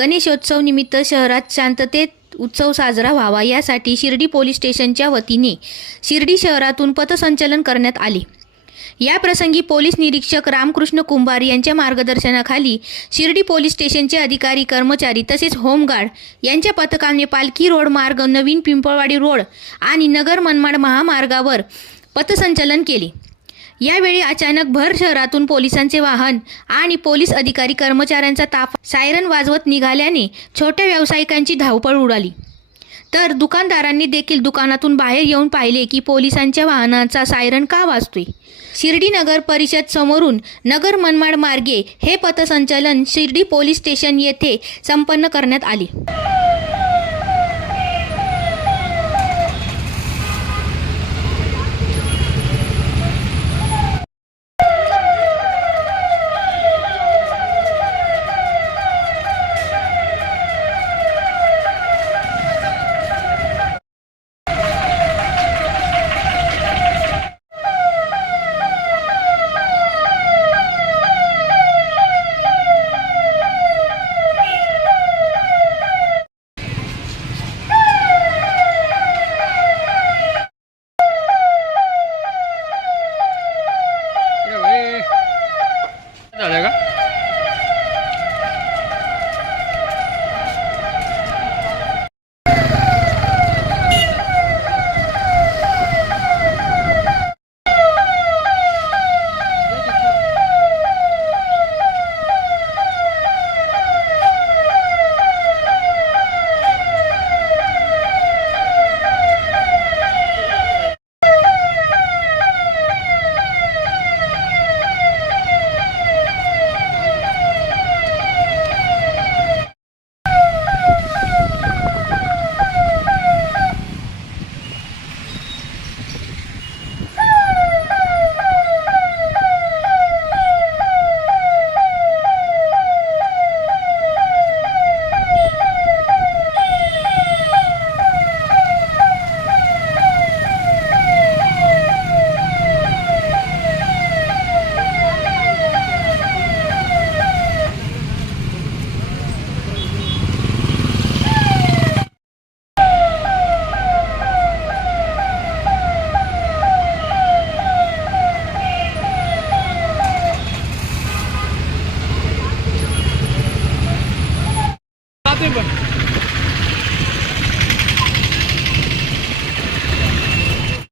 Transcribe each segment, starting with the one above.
गणेशोत्सव निमित्त शहरात शांततेत उत्सव साजरा व्हावा यासाठी शिर्डी पोलीस स्टेशनच्या वतीने शिर्डी शहरातून पथसंचलन करण्यात आले. या प्रसंगी पोलीस निरीक्षक रामकृष्ण कुंभार यांच्या मार्गदर्शनाखाली शिर्डी पोलीस स्टेशनचे अधिकारी कर्मचारी तसेच होमगार्ड यांच्या पथकाने पालखी रोड मार्ग नवीन पिंपळवाडी रोड आणि नगर मनमाड महामार्गावर पथसंचलन केले. यावेळी अचानक भर शहरातून पोलिसांचे वाहन आणि पोलीस अधिकारी कर्मचाऱ्यांचा ताफ सायरन वाजवत निघाल्याने छोट्या व्यावसायिकांची धावपळ उडाली. तर दुकानदारांनी देखील दुकानातून बाहेर येऊन पाहिले की पोलिसांच्या वाहनांचा सायरन का वाजतोय? शिर्डी नगर परिषद समोरून नगर मनमाड मार्गे हे पथसंचलन शिर्डी पोलीस स्टेशन येथे संपन्न करण्यात आले.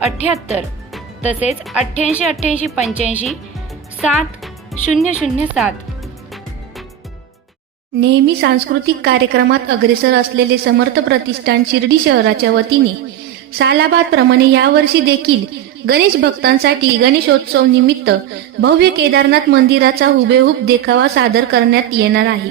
अठ्ठ्याहत्तर तसेच अठ्ठ्याऐंशी अठ्ठ्याऐंशी पंच्याऐंशी सात शून्य शून्य सात. नेहमी सांस्कृतिक कार्यक्रमात अग्रेसर असलेले समर्थ प्रतिष्ठान शिर्डी शहराच्या वतीने सालाबाद प्रमाणे यावर्षी देखील गणेश भक्तांसाठी गणेशोत्सव निमित्त भव्य केदारनाथ मंदिराचा हुबेहूब देखावा सादर करण्यात येणार आहे.